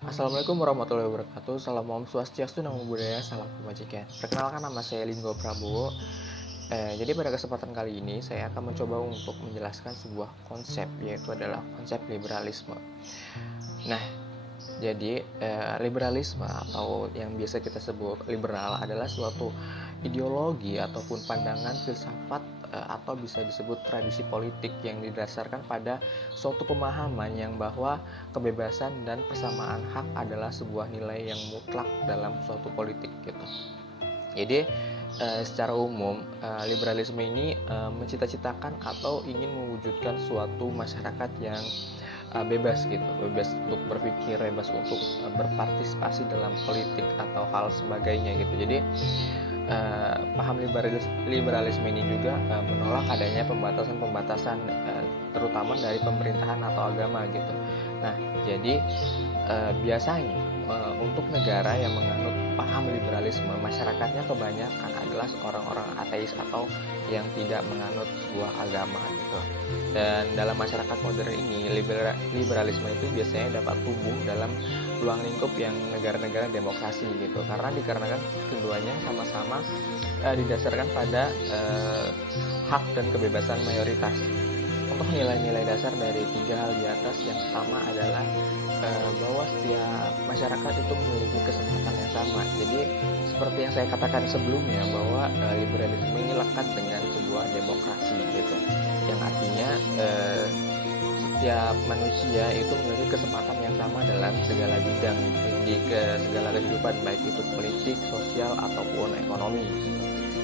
Assalamualaikum warahmatullahi wabarakatuh. Salam Om Swastiastu, Namo Buddhaya, salam kebajikan. Perkenalkan, nama saya Linggo Prabowo. Jadi pada kesempatan kali ini saya akan mencoba untuk menjelaskan sebuah konsep, yaitu adalah konsep liberalisme. Nah, jadi liberalisme atau yang biasa kita sebut liberal adalah suatu ideologi ataupun pandangan filsafat atau bisa disebut tradisi politik yang didasarkan pada suatu pemahaman yang bahwa kebebasan dan persamaan hak adalah sebuah nilai yang mutlak dalam suatu politik gitu. Jadi secara umum liberalisme ini mencita-citakan atau ingin mewujudkan suatu masyarakat yang bebas gitu, bebas untuk berpikir, bebas untuk berpartisipasi dalam politik atau hal sebagainya gitu. Jadi paham liberalisme ini juga menolak adanya pembatasan-pembatasan terutama dari pemerintahan atau agama gitu. Nah, jadi biasanya untuk negara yang menganut paham liberalisme, masyarakatnya kebanyakan adalah orang-orang ateis atau yang tidak menganut sebuah agama gitu. Dan dalam masyarakat modern ini, liberalisme itu biasanya dapat tumbuh dalam ruang lingkup yang negara-negara demokrasi gitu, karena dikarenakan keduanya sama-sama didasarkan pada hak dan kebebasan mayoritas. Untuk nilai-nilai dasar dari tiga hal di atas, yang pertama adalah bahwa setiap masyarakat itu memiliki kesempatan yang sama. Jadi seperti yang saya katakan sebelumnya, bahwa liberalisme ini lekat dengan sebuah demokrasi gitu, yang artinya setiap manusia itu memiliki kesempatan yang sama dalam segala bidang di segala kehidupan, baik itu politik, sosial ataupun ekonomi.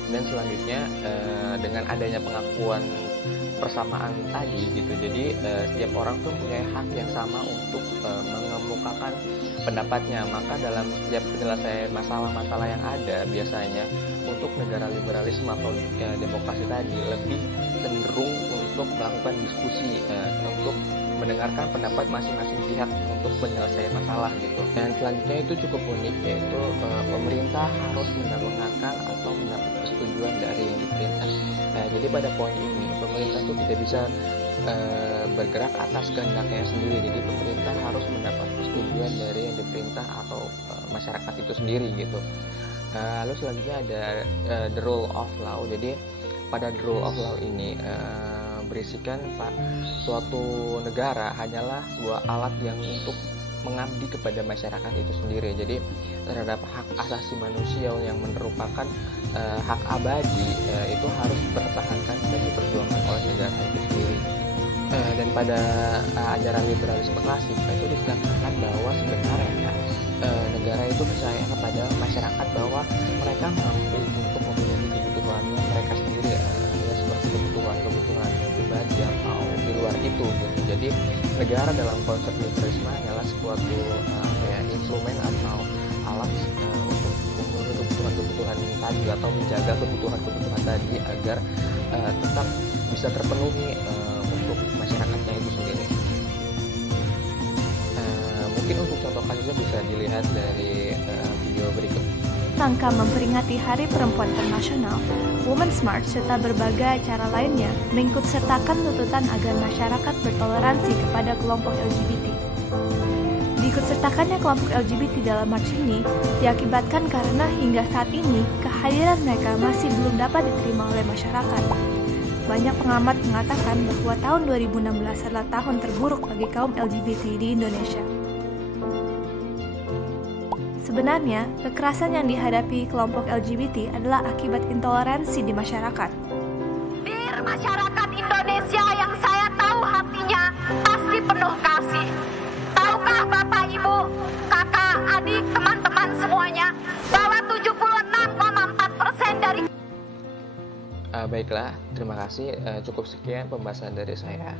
Dan selanjutnya dengan adanya pengakuan persamaan tadi gitu, jadi setiap orang tuh punya hak yang sama untuk mengemukakan pendapatnya. Maka dalam setiap penyelesaian masalah-masalah yang ada, biasanya untuk negara liberalisme atau demokrasi tadi lebih cenderung untuk melakukan diskusi, untuk mendengarkan pendapat masing-masing pihak untuk penyelesaian masalah gitu. Dan selanjutnya itu cukup unik, yaitu pemerintah harus mendengarkan atau mendapat persetujuan dari yang diperintah. Jadi pada poin ini pemerintah itu tidak bisa bergerak atas kehendaknya sendiri. Jadi pemerintah harus mendapat persetujuan dari yang diperintah atau masyarakat itu sendiri gitu. Lalu selanjutnya ada the rule of law. Jadi pada the rule of law ini berisikan suatu negara hanyalah sebuah alat yang untuk mengabdi kepada masyarakat itu sendiri. Jadi terhadap hak asasi manusia yang merupakan hak abadi itu harus dipertahankan dan diperjuangkan oleh negara itu sendiri. Dan pada ajaran liberalisme klasik itu dikatakan bahwa sebenarnya negara itu percaya kepada masyarakat bahwa mereka mampu untuk memenuhi kebutuhannya mereka sendiri, ya seperti kebutuhan pribadi atau di luar itu gitu. Jadi negara dalam konsep liberalisme adalah suatu instrumen atau alat untuk memenuhi kebutuhan tadi atau menjaga kebutuhan tadi agar tetap bisa terpenuhi untuk masyarakatnya itu sendiri. Mungkin untuk contoh kasusnya bisa dilihat dari video berikut. Rangka memperingati Hari Perempuan Internasional, Women's March serta berbagai acara lainnya mengikut sertakan tuntutan agar masyarakat bertoleransi kepada kelompok LGBT. Diikutsertakannya kelompok LGBT dalam march ini diakibatkan karena hingga saat ini kehadiran mereka masih belum dapat diterima oleh masyarakat. Banyak pengamat mengatakan bahwa tahun 2016 adalah tahun terburuk bagi kaum LGBT di Indonesia. Sebenarnya, kekerasan yang dihadapi kelompok LGBT adalah akibat intoleransi di masyarakat. Dear masyarakat Indonesia yang saya tahu hatinya pasti penuh kasih. Tahukah Bapak, Ibu, kakak, adik, teman-teman semuanya bahwa 76,4% dari Baiklah, terima kasih. Cukup sekian pembahasan dari saya.